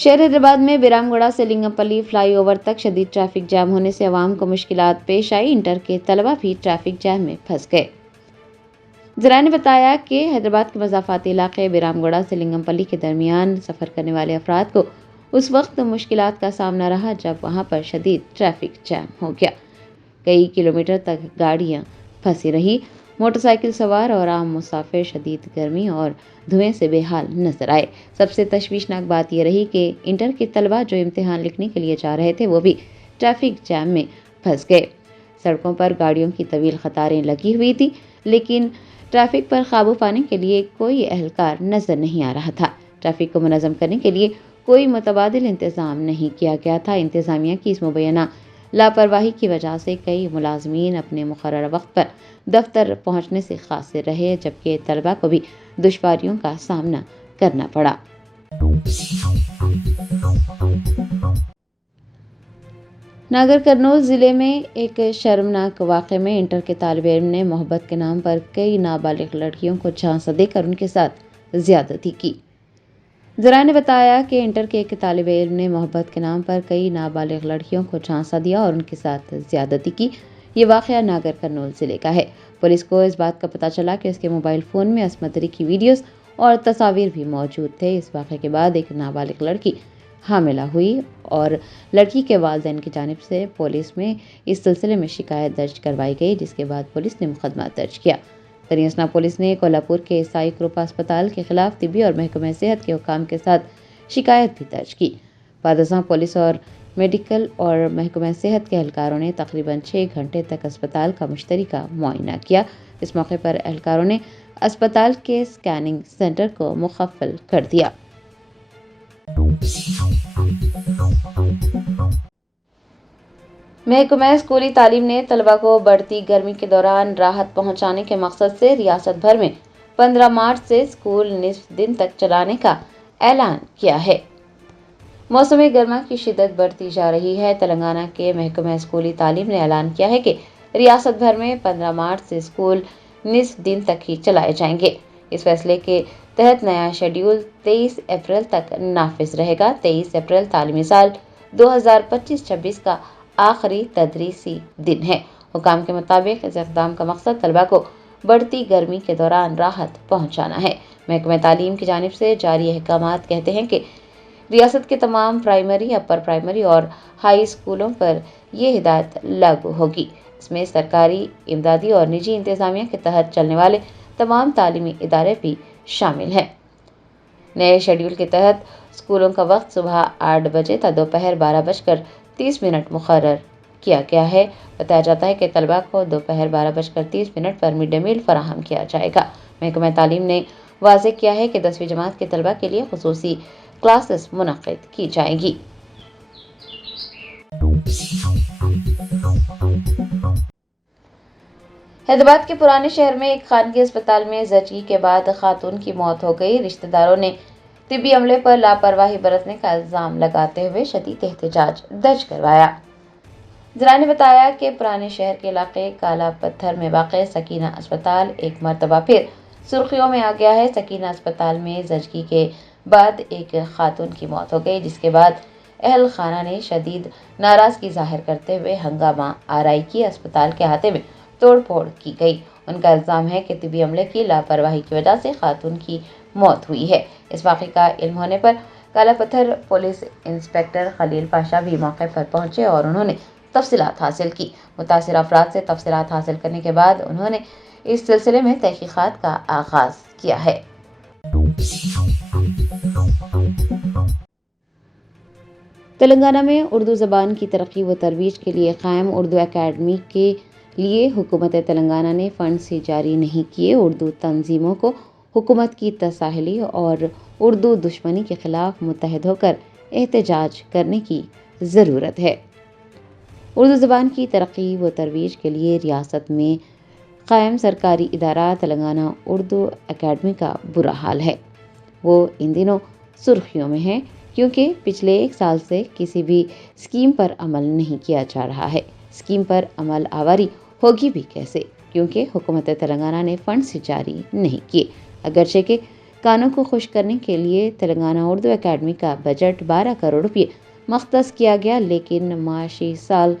شہر حیدرآباد میں بیرام گڑھ سے لنگمپلی فلائی اوور تک شدید ٹریفک جام ہونے سے عوام کو مشکلات پیش آئی۔ انٹر کے طلبہ بھی ٹریفک جام میں پھنس گئے۔ ذرائع نے بتایا کہ حیدرآباد کے مضافاتی علاقے بیرام گڑھ سے لنگمپلی کے درمیان سفر کرنے والے افراد کو اس وقت مشکلات کا سامنا رہا جب وہاں پر شدید ٹریفک جام ہو گیا۔ کئی کلومیٹر تک گاڑیاں پھنسی رہی۔ موٹر سائیکل سوار اور عام مسافر شدید گرمی اور دھوئیں سے بے حال نظر آئے۔ سب سے تشویشناک بات یہ رہی کہ انٹر کے طلبہ جو امتحان لکھنے کے لیے جا رہے تھے وہ بھی ٹریفک جام میں پھنس گئے۔ سڑکوں پر گاڑیوں کی طویل قطاریں لگی ہوئی تھی، لیکن ٹریفک پر قابو پانے کے لیے کوئی اہلکار نظر نہیں آ رہا تھا۔ ٹریفک کو منظم کرنے کے لیے کوئی متبادل انتظام نہیں کیا گیا تھا۔ انتظامیہ کی اس مبینہ لاپرواہی کی وجہ سے کئی ملازمین اپنے مقررہ وقت پر دفتر پہنچنے سے قاصر رہے، جبکہ طلبہ کو بھی دشواریوں کا سامنا کرنا پڑا۔ ناگر کرنول ضلع میں ایک شرمناک واقعے میں انٹر کے طالب علم نے محبت کے نام پر کئی نابالغ لڑکیوں کو جھانسا دے کر ان کے ساتھ زیادتی کی۔ ذرائع نے بتایا کہ انٹر کے ایک طالب علم نے محبت کے نام پر کئی نابالغ لڑکیوں کو جھانسا دیا اور ان کے ساتھ زیادتی کی۔ یہ واقعہ ناگر کرنول ضلع کا ہے۔ پولیس کو اس بات کا پتہ چلا کہ اس کے موبائل فون میں عصمت دری کی ویڈیوز اور تصاویر بھی موجود تھے۔ اس واقعے کے بعد ایک نابالغ لڑکی حاملہ ہوئی اور لڑکی کے والدین کی جانب سے پولیس میں اس سلسلے میں شکایت درج کروائی گئی، جس کے بعد پولیس نے مقدمہ درج کیا۔ دریں اثنا پولیس نے کولہاپور کے سائی کروپا اسپتال کے خلاف طبی اور محکمہ صحت کے حکام کے ساتھ شکایت بھی درج کی۔ بعد ازاں پولیس اور میڈیکل اور محکمہ صحت کے اہلکاروں نے تقریباً 6 گھنٹے تک اسپتال کا مشترکہ معائنہ کیا۔ اس موقع پر اہلکاروں نے اسپتال کے اسکیننگ سینٹر کو مقفل کر دیا۔ محکمہ اسکولی تعلیم نے طلبہ کو بڑھتی گرمی کے دوران راحت پہنچانے کے مقصد سے ریاست بھر میں 15 مارچ سے اسکول نصف دن تک چلانے کا اعلان کیا ہے۔ موسم گرما کی شدت بڑھتی جا رہی ہے۔ تلنگانہ کے محکمہ اسکولی تعلیم نے اعلان کیا ہے کہ ریاست بھر میں 15 مارچ سے اسکول نصف دن تک ہی چلائے جائیں گے۔ اس فیصلے کے تحت نیا شیڈول 23 اپریل تک نافذ رہے گا۔ 23 اپریل تعلیمی سال 2025-26 کا آخری تدریسی دن ہے۔ حکام کے مطابق اس اقدام کا مقصد طلبہ کو بڑھتی گرمی کے دوران راحت پہنچانا ہے۔ محکمہ تعلیم کی جانب سے جاری احکامات کہتے ہیں کہ ریاست کے تمام پرائمری، اپر پرائمری اور ہائی اسکولوں پر یہ ہدایت لاگو ہوگی۔ اس میں سرکاری، امدادی اور نجی انتظامیہ کے تحت چلنے والے تمام تعلیمی ادارے بھی شامل ہیں۔ نئے شیڈول کے تحت اسکولوں کا وقت صبح 8 بجے تا دوپہر 12:30 مقرر کیا گیا ہے۔ بتایا جاتا ہے کہ طلبہ کو دوپہر 12:30 پر مڈ ڈے میل فراہم کیا جائے گا۔ محکمہ تعلیم نے واضح کیا ہے کہ 10ویں جماعت کے طلبہ کے لیے خصوصی کلاسز منعقد کی جائیں گی۔ حیدرآباد کے پرانے شہر میں ایک خانگی اسپتال میں زچگی کے بعد خاتون کی موت ہو گئی۔ رشتہ داروں نے طبی عملے پر لاپرواہی برتنے کا الزام لگاتے ہوئے شدید احتجاج درج کروایا۔ ذرائع نے بتایا کہ پرانے شہر کے علاقے کالا پتھر میں واقع سکینہ اسپتال ایک مرتبہ پھر سرخیوں میں آ گیا ہے۔ سکینہ اسپتال میں زچگی کے بعد ایک خاتون کی موت ہو گئی، جس کے بعد اہل خانہ نے شدید ناراضگی ظاہر کرتے ہوئے ہنگامہ آرائی کی۔ اسپتال کے احاطے میں توڑ پھوڑ کی گئی۔ ان کا الزام ہے کہ طبی عملے کی لاپرواہی کی وجہ سے خاتون کی موت ہوئی ہے۔ اس واقعے کا علم ہونے پر کالا پتھر پولیس انسپکٹر خلیل پاشا بھی موقع پر پہنچے اور انہوں نے تفصیلات حاصل کی۔ متاثرہ افراد سے تفصیلات حاصل کرنے کے بعد انہوں نے اس سلسلے میں تحقیقات کا آغاز کیا ہے۔ تلنگانہ میں اردو زبان کی ترقی و ترویج کے لیے قائم اردو اکیڈمی کے لیے حکومت تلنگانہ نے فنڈز ہی جاری نہیں کیے۔ اردو تنظیموں کو حکومت کی تساہلی اور اردو دشمنی کے خلاف متحد ہو کر احتجاج کرنے کی ضرورت ہے۔ اردو زبان کی ترقی و ترویج کے لیے ریاست میں قائم سرکاری ادارہ تلنگانہ اردو اکیڈمی کا برا حال ہے۔ وہ ان دنوں سرخیوں میں ہے کیونکہ پچھلے 1 سال سے کسی بھی اسکیم پر عمل نہیں کیا جا رہا ہے۔ اسکیم پر عمل آوری ہوگی بھی کیسے، کیونکہ حکومت تلنگانہ نے فنڈز جاری نہیں کیے۔ اگرچہ کہ کانوں کو خوش کرنے کے لیے تلنگانہ اردو اکیڈمی کا بجٹ 12 کروڑ روپے مختص کیا گیا، لیکن معاشی سال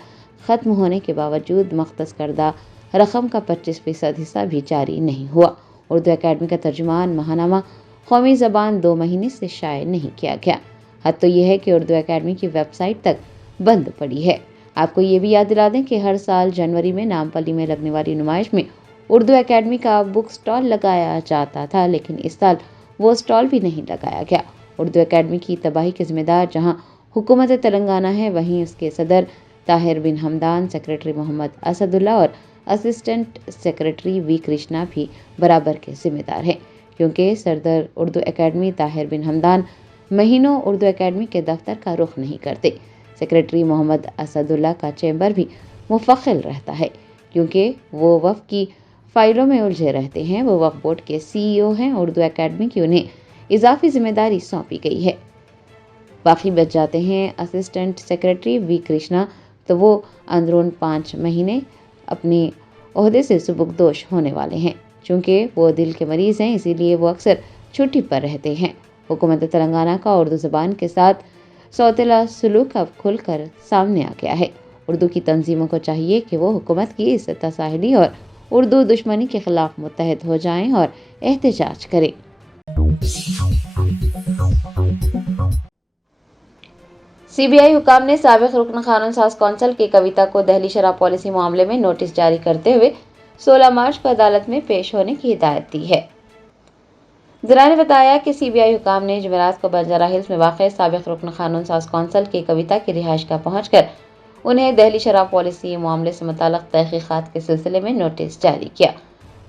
ختم ہونے کے باوجود مختص کردہ رقم کا 25% حصہ بھی جاری نہیں ہوا۔ اردو اکیڈمی کا ترجمان ماہنامہ قومی زبان 2 مہینے سے شائع نہیں کیا گیا۔ حد تو یہ ہے کہ اردو اکیڈمی کی ویب سائٹ تک بند پڑی ہے۔ آپ کو یہ بھی یاد دلا دیں کہ ہر سال جنوری میں نامپلی میں لگنے والی نمائش میں اردو اکیڈمی کا بک سٹال لگایا جاتا تھا، لیکن اس سال وہ سٹال بھی نہیں لگایا گیا۔ اردو اکیڈمی کی تباہی کے ذمہ دار جہاں حکومت تلنگانہ ہے، وہیں اس کے صدر طاہر بن حمدان، سیکریٹری محمد اسد اللہ اور اسسٹنٹ سیکریٹری وی کرشنا بھی برابر کے ذمہ دار ہیں، کیونکہ صدر اردو اکیڈمی طاہر بن حمدان مہینوں اردو اکیڈمی کے دفتر کا رخ نہیں کرتے۔ سیکریٹری محمد اسد اللہ کا چیمبر بھی منفصل رہتا ہے، کیونکہ وہ وقف کی فائلوں میں الجھے رہتے ہیں۔ وہ وقف بورڈ کے CEO ہیں۔ اردو اکیڈمی کی انہیں اضافی ذمہ داری سونپی گئی ہے۔ باقی بچ جاتے ہیں اسسٹنٹ سیکریٹری وی کرشنا، تو وہ اندرون 5 مہینے اپنے عہدے سے سبکدوش ہونے والے ہیں۔ چونکہ وہ دل کے مریض ہیں، اسی لیے وہ اکثر چھٹی پر رہتے ہیں۔ حکومت تلنگانہ کا اردو زبان کے ساتھ سوتیلا سلوک اب کھل کر سامنے آ گیا ہے۔ اردو کی تنظیموں کو چاہیے کہ وہ حکومت کی اس تساہلی اور اردو دشمنی کے خلاف متحد ہو جائیں اور احتجاج کریں۔ CBI حکام نے سابق رکن قانون ساز کونسل کی کویتا کو دہلی شراب پالیسی معاملے میں نوٹس جاری کرتے ہوئے 16 مارچ کو عدالت میں پیش ہونے کی ہدایت دی ہے۔ ذرائع نے بتایا کہ CBI حکام نے جمعرات کو بنجارہ ہلز میں واقع سابق رکن قانون ساز کونسل کی کویتا کی رہائش گاہ پہنچ کر انہیں دہلی شراب پالیسی معاملے سے متعلق تحقیقات کے سلسلے میں نوٹس جاری کیا۔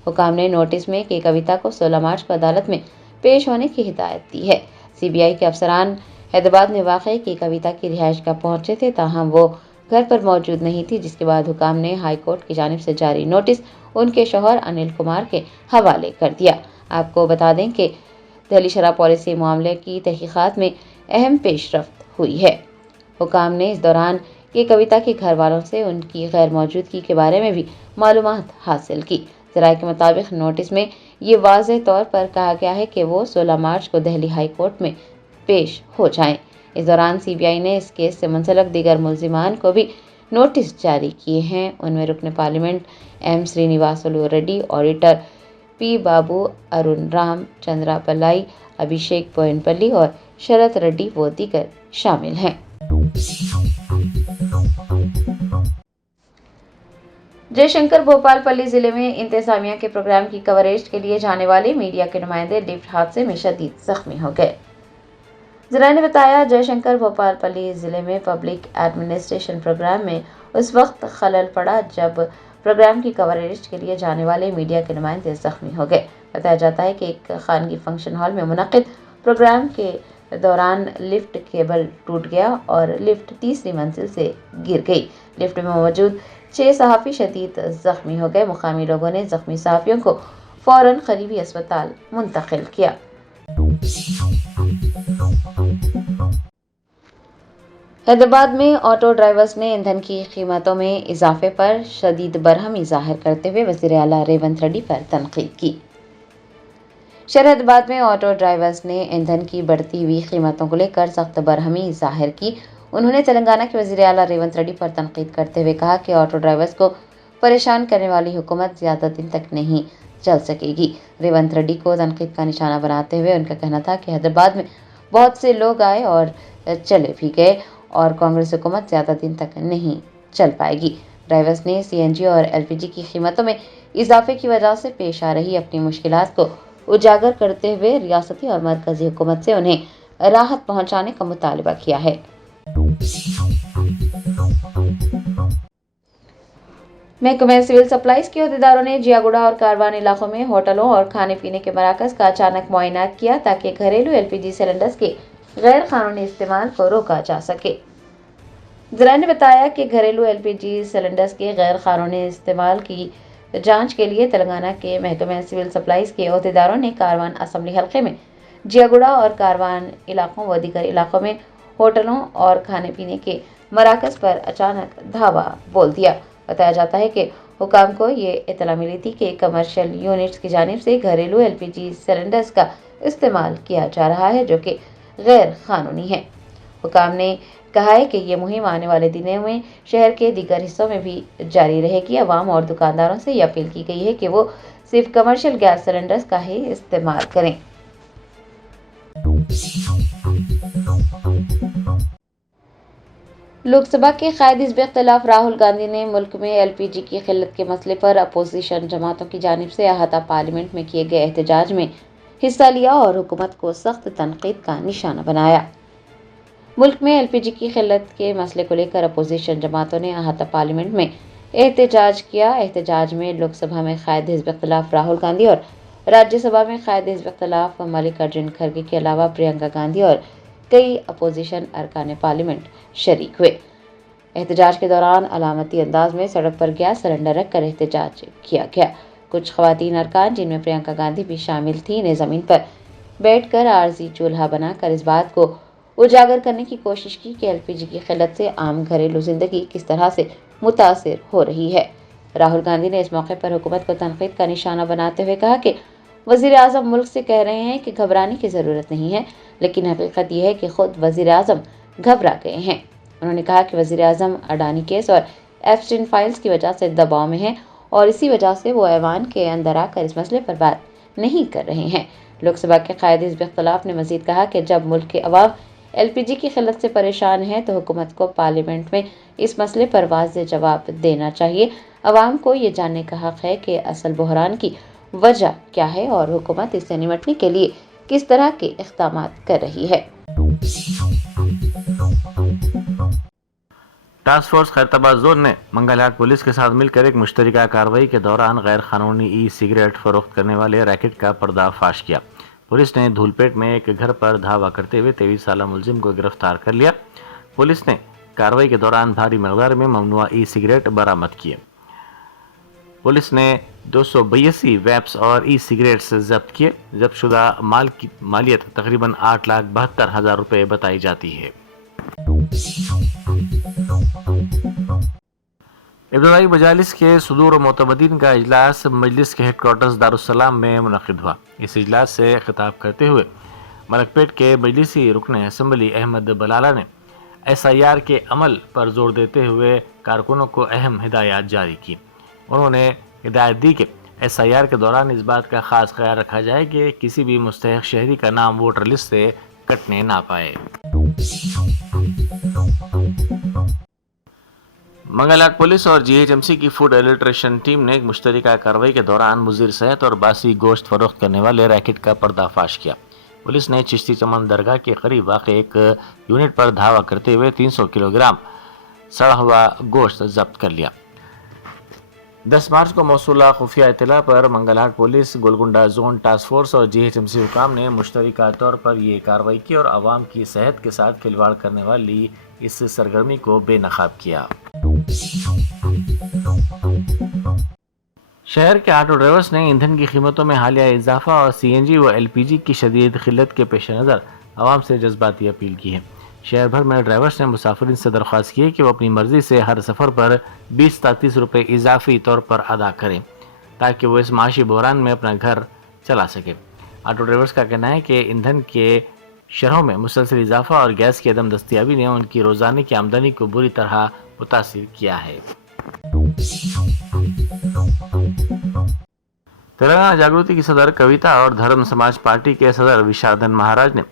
حکام نے نوٹس میں کی کویتا کو 16 مارچ کو عدالت میں پیش ہونے کی ہدایت دی ہے۔ CBI کے افسران حیدرآباد میں واقع کی کویتا کی رہائش گاہ پہنچے تھے، تاہم وہ گھر پر موجود نہیں تھی، جس کے بعد حکام نے ہائی کورٹ کی جانب سے جاری نوٹس ان کے شوہر انل کمار کے حوالے کر دیا۔ آپ کو بتا دیں کہ دہلی شراب پالیسی معاملے کی تحقیقات میں اہم پیش رفت ہوئی ہے۔ حکام نے اس دوران کی کویتا کے گھر والوں سے ان کی غیر موجودگی کے بارے میں بھی معلومات حاصل کی۔ ذرائع کے مطابق نوٹس میں یہ واضح طور پر کہا گیا ہے کہ وہ 16 مارچ کو دہلی ہائی کورٹ میں پیش ہو جائیں۔ اس دوران CBI نے اس کیس سے منسلک دیگر ملزمان کو بھی نوٹس جاری کیے ہیں۔ ان میں رکن parliament M Srinivasulu Reddy, auditor P Babu, Arun Ram Chandra Pillai, Abhishek Boinpally اور شرت ریڈی و دیگر شامل ہیں۔ جے شنکر بھوپال پلی ضلع میں انتظامیہ کے پروگرام کی کوریج کے لیے جانے والے میڈیا کے نمائندے لفٹ حادثے میں شدید زخمی ہو گئے۔ ذرائع نے بتایا جے شنکر بھوپال پلی ضلع میں پبلک ایڈمنسٹریشن پروگرام میں اس وقت خلل پڑا جب پروگرام کی کوریج کے لیے جانے والے میڈیا کے نمائندے زخمی ہو گئے۔ بتایا جاتا ہے کہ ایک خانگی فنکشن ہال میں منعقد پروگرام کے دوران لفٹ کیبل ٹوٹ گیا اور لفٹ تیسری منزل سے گر گئی۔ لفٹ میں موجود 6 صحافی شدید زخمی ہو گئے۔ مقامی لوگوں نے زخمی صحافیوں کو فوراً قریبی اسپتال منتقل کیا۔ حیدرآباد میں آٹو ڈرائیورز نے ایندھن کی قیمتوں میں اضافے پر شدید برہمی ظاہر کرتے ہوئے وزیر اعلیٰ ریونت ریڈی پر تنقید کی۔ شہر حیدرآباد میں آٹو ڈرائیورز نے ایندھن کی بڑھتی ہوئی قیمتوں کو لے کر سخت برہمی ظاہر کی۔ انہوں نے تلنگانہ کے وزیر اعلیٰ ریونت ریڈی پر تنقید کرتے ہوئے کہا کہ آٹو ڈرائیورز کو پریشان کرنے والی حکومت زیادہ دن تک نہیں چل سکے گی۔ ریونت ریڈی کو تنقید کا نشانہ بناتے ہوئے ان کا کہنا تھا کہ حیدرآباد میں بہت سے لوگ آئے اور چلے بھی گئے اور کانگریس حکومت زیادہ دن تک نہیں چل پائے گی۔ ڈرائیورز نے CNG اور LPG کی قیمتوں میں اضافے کی وجہ سے پیش آ رہی اپنی مشکلات کو اجاگر کرتے ہوئے ریاستی اور مرکزی حکومت سے انہیں راحت پہنچانے کا مطالبہ کیا ہے۔ محکمہ سول سپلائز کے عہدیداروں نے جیاگوڑا اور کاروان علاقوں میں ہوٹلوں اور کھانے پینے کے مراکز کا اچانک معائنہ کیا تاکہ گھریلو LPG سلنڈرز کے غیر قانونی استعمال کو روکا جا سکے۔ ذرائع نے بتایا کہ گھریلو LPG سلنڈرز کے غیر قانونی استعمال کی جانچ کے لیے تلنگانہ کے محکمہ سول سپلائز کے عہدیداروں نے کاروان اسمبلی حلقے میں جیاگوڑا اور کاروان علاقوں و دیگر علاقوں میں ہوٹلوں اور کھانے پینے کے مراکز پر اچانک دھاوا بول دیا۔ بتایا جاتا ہے کہ حکام کو یہ اطلاع ملی تھی کہ کمرشل یونٹس کی جانب سے گھریلو LPG سلنڈرز کا استعمال کیا جا رہا ہے جو کہ غیر قانونی ہے۔ حکام نے کہا ہے کہ یہ مہم آنے والے دنوں میں شہر کے دیگر حصوں میں بھی جاری رہے گی۔ عوام اور دکانداروں سے یہ اپیل کی گئی ہے کہ وہ صرف کمرشل گیس سلنڈرز کا ہی استعمال کریں۔ لوک سبھا کے قائد حزب اختلاف راہل گاندھی نے ملک میں ایل پی جی کی قلت کے مسئلے پر اپوزیشن جماعتوں کی جانب سے احاطہ پارلیمنٹ میں کیے گئے احتجاج میں حصہ لیا اور حکومت کو سخت تنقید کا نشانہ بنایا۔ ملک میں ایل پی جی کی قلت کے مسئلے کو لے کر اپوزیشن جماعتوں نے احاطہ پارلیمنٹ میں احتجاج کیا۔ احتجاج میں لوک سبھا میں قائد حزب اختلاف راہل گاندھی اور راجیہ سبھا میں قائد حزب اختلاف ملک ارجن کھڑگے کے علاوہ پرینکا گاندھی اور کئی اپوزیشن ارکان پارلیمنٹ شریک ہوئے۔ احتجاج کے دوران علامتی انداز میں سڑک پر گیس سلنڈر رکھ کر احتجاج کیا گیا۔ کچھ خواتین ارکان جن میں پرینکا گاندھی بھی شامل تھیں نے زمین پر بیٹھ کر عارضی چولہا بنا کر اس بات کو اجاگر کرنے کی کوشش کی کہ ایل پی جی کی قلت سے عام گھریلو زندگی کس طرح سے متاثر ہو رہی ہے۔ راہل گاندھی نے اس موقع پر حکومت کو تنقید کا نشانہ بناتے ہوئے کہا کہ وزیر اعظم ملک سے کہہ رہے ہیں کہ گھبرانے کی ضرورت نہیں ہے، لیکن حقیقت یہ ہے کہ خود وزیر اعظم گھبرا گئے ہیں۔ انہوں نے کہا کہ وزیر اعظم اڈانی کیس اور ایپسٹین فائلز کی وجہ سے دباؤ میں ہیں اور اسی وجہ سے وہ ایوان کے اندر آ کر اس مسئلے پر بات نہیں کر رہے ہیں۔ لوک سبھا کے قائد حزب اختلاف نے مزید کہا کہ جب ملک کے عوام ایل پی جی کی قلت سے پریشان ہیں تو حکومت کو پارلیمنٹ میں اس مسئلے پر واضح جواب دینا چاہیے۔ عوام کو یہ جاننے کا حق ہے کہ اصل بحران کی وجہ کیا ہے اور حکومت اس سے نمٹنے کے لیے کس طرح کے اقدامات کر رہی ہے۔ ٹاسک فورس خیرتآباد زون نے منگل ہاٹ پولیس کے ساتھ مل کر ایک مشترکہ کارروائی کے دوران غیر قانونی ای سگریٹ فروخت کرنے والے ریکٹ کا پردہ فاش کیا۔ پولیس نے دھولپیٹ میں ایک گھر پر دھاوا کرتے ہوئے 23 سالہ ملزم کو گرفتار کر لیا۔ پولیس نے کارروائی کے دوران بھاری مقدار میں ممنوعہ ای سگریٹ برآمد کیے۔ پولیس نے 282 ویپس اور ای سگریٹس ضبط کیے۔ ضبط شدہ مال کی مالیت تقریباً 8,72,000 روپے بتائی جاتی ہے۔ ابتدائی مجالس کے صدور و معتمدین کا اجلاس مجلس کے ہیڈ کوارٹرز دارالسلام میں منعقد ہوا۔ اس اجلاس سے خطاب کرتے ہوئے ملک پیٹ کے مجلسی رکن اسمبلی احمد بلالہ نے ایس آئی آر کے عمل پر زور دیتے ہوئے کارکنوں کو اہم ہدایات جاری کی۔ انہوں نے ہدایت دی کہ ایس آئی آر کے دوران اس بات کا خاص خیال رکھا جائے کہ کسی بھی مستحق شہری کا نام ووٹر لسٹ سے کٹنے نہ پائے۔ منگل ہاٹ پولیس اور جی ایچ ایم سی کی فوڈ ایڈلٹریشن ٹیم نے ایک مشترکہ کارروائی کے دوران مضر صحت اور باسی گوشت فروخت کرنے والے ریکٹ کا پردہ فاش کیا۔ پولیس نے چشتی چمن درگاہ کے قریب واقع ایک یونٹ پر دھاوا کرتے ہوئے 300 کلو گرام سڑا ہوا گوشت ضبط کر لیا۔ 10 مارچ کو موصولہ خفیہ اطلاع پر Mangalhat police, Golconda zone task force اور جی ایچ ایم سی حکام نے مشترکہ طور پر یہ کارروائی کی اور عوام کی صحت کے ساتھ کھلواڑ کرنے والی اس سرگرمی کو بے نقاب کیا۔ شہر کے آٹو ڈرائیورز نے ایندھن کی قیمتوں میں حالیہ اضافہ اور سی این جی و ایل پی جی کی شدید قلت کے پیش نظر عوام سے جذباتی اپیل کی ہے۔ شہر بھر میں ڈرائیورز نے مسافرین سے درخواست کی ہے کہ وہ اپنی مرضی سے ہر سفر پر 20 تا 30 روپے اضافی طور پر ادا کریں تاکہ وہ اس معاشی بحران میں اپنا گھر چلا سکے۔ آٹو ڈرائیورز کا کہنا ہے کہ ایندھن کے شرحوں میں مسلسل اضافہ اور گیس کی عدم دستیابی نے ان کی روزانہ کی آمدنی کو بری طرح متاثر کیا ہے۔ تلنگانہ جاگرتی کی صدر کویتا اور دھرم سماج پارٹی کے صدر وشاردھن مہاراج نے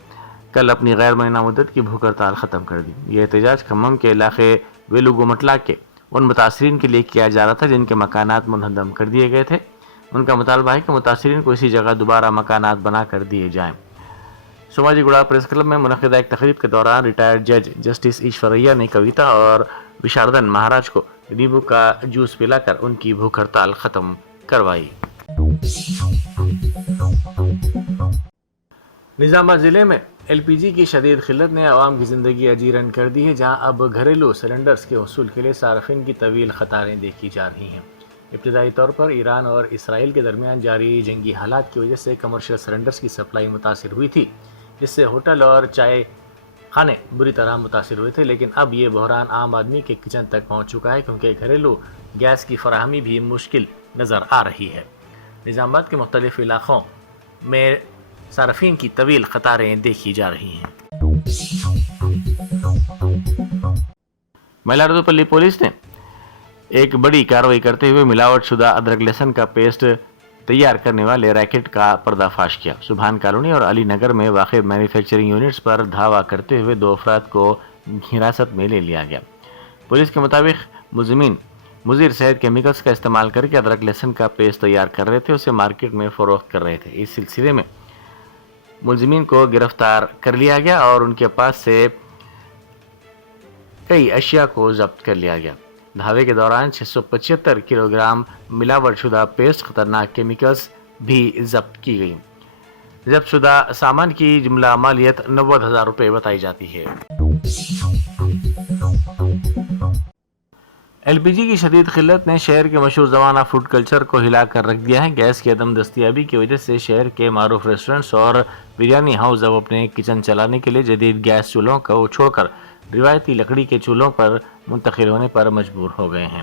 کل اپنی غیر معینہ مدت کی بھوک ہڑتال ختم کر دی۔ یہ احتجاج کھمم کے علاقے ویلوگومٹلا کے ان متاثرین کے لیے کیا جا رہا تھا جن کے مکانات منہدم کر دیے گئے تھے۔ ان کا مطالبہ ہے کہ متاثرین کو اسی جگہ دوبارہ مکانات بنا کر دیے جائیں۔ سوماجی گوڑا پریس کلب میں منعقدہ ایک تقریب کے دوران ریٹائرڈ جج جسٹس ایشوریا نے کویتا اور وشاردھن مہاراج کو نیبو کا جوس پلا کر ان کی بھوک ہڑتال ختم کروائی۔ نظام آباد ضلع میں ایل پی جی کی شدید قلت نے عوام کی زندگی اجیرن کر دی ہے، جہاں اب گھریلو سلنڈرز کے حصول کے لیے صارفین کی طویل قطاریں دیکھی جا رہی ہیں۔ ابتدائی طور پر ایران اور اسرائیل کے درمیان جاری جنگی حالات کی وجہ سے کمرشل سلنڈرز کی سپلائی متاثر ہوئی تھی، جس سے ہوٹل اور چائے خانے بری طرح متاثر ہوئے تھے، لیکن اب یہ بحران عام آدمی کے کچن تک پہنچ چکا ہے کیونکہ گھریلو گیس کی فراہمی بھی مشکل نظر آ رہی ہے۔ نظام آباد کے مختلف علاقوں میں صارفین کی طویل قطاریں دیکھی جا رہی ہیں۔ ملاردوپلی پولیس نے ایک بڑی کارروائی کرتے ہوئے ملاوٹ شدہ ادرک لہسن کا پیسٹ تیار کرنے والے ریکٹ کا پردہ فاش کیا۔ سبحان کالونی اور علی نگر میں واقع مینوفیکچرنگ یونٹس پر دھاوا کرتے ہوئے 2 افراد کو حراست میں لے لیا گیا۔ پولیس کے مطابق ملزمین مضر صحت کیمیکلز کا استعمال کر کے ادرک لہسن کا پیسٹ تیار کر رہے تھے، اسے مارکیٹ میں فروخت کر رہے تھے۔ اس سلسلے میں ملزمین کو گرفتار کر لیا گیا اور ان کے پاس سے کئی اشیاء کو ضبط کر لیا گیا۔ دھاوے کے دوران 675 کلو گرام ملاوٹ شدہ پیسٹ خطرناک کیمیکلز بھی ضبط کی گئی۔ ضبط شدہ سامان کی جملہ مالیت 90,000 روپے بتائی جاتی ہے۔ ایل پی جی کی شدید قلت نے شہر کے مشہور زمانہ فوڈ کلچر کو ہلا کر رکھ دیا ہے۔ گیس کی عدم دستیابی کی وجہ سے شہر کے معروف ریسٹورنٹس اور بریانی ہاؤس اب اپنے کچن چلانے کے لیے جدید گیس چولہوں کو چھوڑ کر روایتی لکڑی کے چولہوں پر منتقل ہونے پر مجبور ہو گئے ہیں۔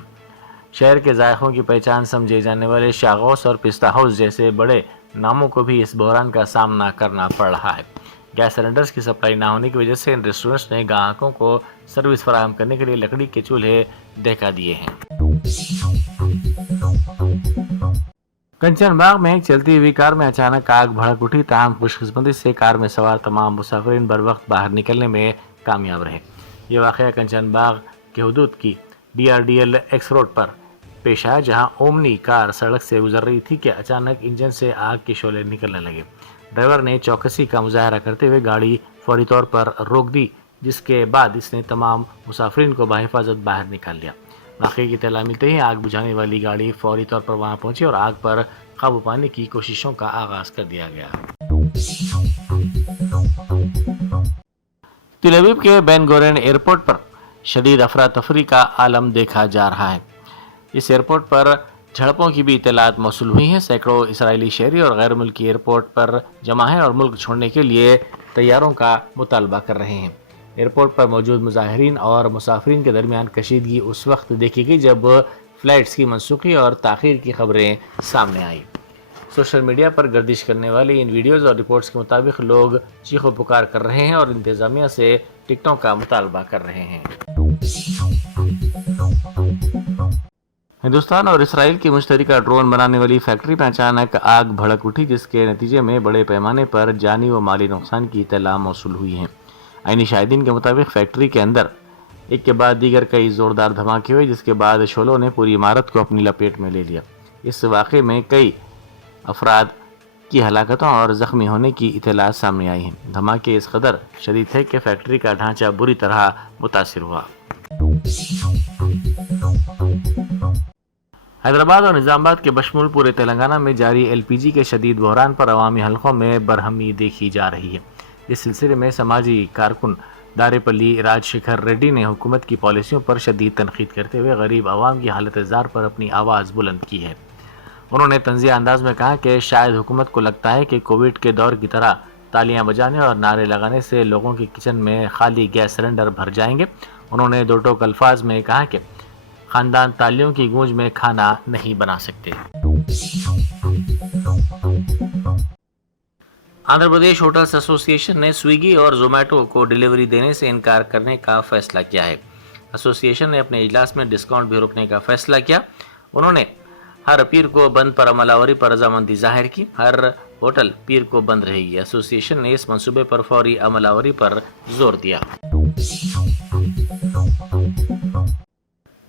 شہر کے ذائقوں کی پہچان سمجھے جانے والے شاغوس اور پستہ ہاؤس جیسے بڑے ناموں کو بھی اس بحران کا سامنا کرنا پڑ رہا ہے۔ گیس سلنڈرز کی سپلائی نہ ہونے کی وجہ سے ان ریسٹورنٹس نے گاہکوں کو سروس فراہم کرنے کے لیے لکڑی کے چولہے دہکا دیے ہیں۔ کنچن باغ میں ایک چلتی ہوئی کار میں اچانک آگ بھڑک اٹھی، تاہم خوش قسمتی سے کار میں سوار تمام مسافرین بر وقت باہر نکلنے میں کامیاب رہے۔ یہ واقعہ کنچن باغ کے حدود کی DRDL ایکس روڈ پر پیش آیا، جہاں اومنی کار سڑک سے گزر رہی تھی کہ اچانک انجن سے آگ کے شعلے نکلنے لگے۔ ڈرائیور نے چوکسی کا مظاہرہ کرتے ہوئے گاڑی فوری طور پر روک دی، جس کے بعد اس نے تمام مسافرین کو بحفاظت باہر نکال لیا۔ واقعے کی اطلاع ملتے ہی آگ بجھانے والی گاڑی فوری طور پر وہاں پہنچی اور آگ پر قابو پانے کی کوششوں کا آغاز کر دیا گیا۔ تل ابیب کے بین گورین ایئرپورٹ پر شدید افراتفری کا عالم دیکھا جا رہا ہے۔ اس ایئرپورٹ پر جھڑپوں کی بھی اطلاعات موصول ہوئی ہیں۔ سینکڑوں اسرائیلی شہری اور غیر ملکی ایئرپورٹ پر جمع ہیں اور ملک چھوڑنے کے لیے طیاروں کا مطالبہ کر رہے ہیں۔ ایئرپورٹ پر موجود مظاہرین اور مسافرین کے درمیان کشیدگی اس وقت دیکھی گئی جب فلائٹس کی منسوخی اور تاخیر کی خبریں سامنے آئیں۔ سوشل میڈیا پر گردش کرنے والی ان ویڈیوز اور رپورٹس کے مطابق لوگ چیخ و پکار کر رہے ہیں اور انتظامیہ سے ٹکٹوں کا مطالبہ کر رہے ہیں۔ ہندوستان اور اسرائیل کی مشترکہ ڈرون بنانے والی فیکٹری میں اچانک آگ بھڑک اٹھی، جس کے نتیجے میں بڑے پیمانے پر جانی و مالی نقصان کی اطلاع موصول ہوئی ہیں۔ عینی شاہدین کے مطابق فیکٹری کے اندر ایک کے بعد دیگر کئی زوردار دھماکے ہوئے، جس کے بعد شعلوں نے پوری عمارت کو اپنی لپیٹ میں لے لیا۔ اس واقعے میں کئی افراد کی ہلاکتوں اور زخمی ہونے کی اطلاعات سامنے آئی ہیں۔ دھماکے اس قدر شدید تھے کہ فیکٹری کا ڈھانچہ بری طرح متاثر ہوا۔ حیدرآباد اور نظام آباد کے بشمول پورے تلنگانہ میں جاری LPG کے شدید بحران پر عوامی حلقوں میں برہمی دیکھی جا رہی ہے۔ اس سلسلے میں سماجی کارکن دارپلی راج شیکھر ریڈی نے حکومت کی پالیسیوں پر شدید تنقید کرتے ہوئے غریب عوام کی حالت زار پر اپنی آواز بلند کی ہے۔ انہوں نے طنزیہ انداز میں کہا کہ شاید حکومت کو لگتا ہے کہ کووڈ کے دور کی طرح تالیاں بجانے اور نعرے لگانے سے لوگوں کے کچن میں خالی گیس سلنڈر بھر جائیں گے۔ انہوں نے دو ٹوک الفاظ میں کہا کہ خاندان تالیوں کی گونج میں کھانا نہیں بنا سکتے۔ آندھرا پردیش ہوٹلز ایسوسی ایشن نے سویگی اور زومیٹو کو ڈیلیوری دینے سے انکار کرنے کا فیصلہ کیا ہے۔ ایسوسی ایشن نے اپنے اجلاس میں ڈسکاؤنٹ بھی روکنے کا فیصلہ کیا۔ انہوں نے ہر پیر کو بند پر عمل آوری پر رضامندی ظاہر کی۔ ہر ہوٹل پیر کو بند رہے گی۔ ایسوسی ایشن نے اس منصوبے پر فوری عمل آوری پر زور دیا۔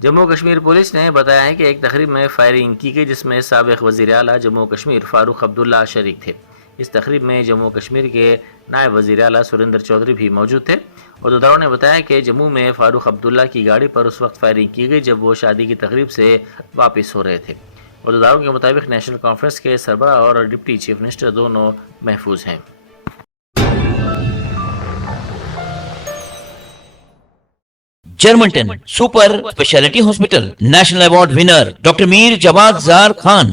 جموں کشمیر پولیس نے بتایا ہے کہ ایک تقریب میں فائرنگ کی گئی، جس میں سابق وزیر اعلیٰ جموں کشمیر فاروق عبداللہ شریک تھے۔ اس تقریب میں جموں کشمیر کے نائب وزیر اعلیٰ سریندر چودھری بھی موجود تھے۔ عہدیداروں نے بتایا کہ جموں میں فاروق عبداللہ کی گاڑی پر اس وقت فائرنگ کی گئی جب وہ شادی کی تقریب سے واپس ہو رہے تھے۔ عہدیداروں کے مطابق نیشنل کانفرنس کے سربراہ اور ڈپٹی چیف منسٹر دونوں محفوظ ہیں۔ جرمنٹن super specialty hospital national award winner doctor Mir Jawad Zar Khan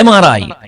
MRI,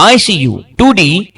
ICU, 2D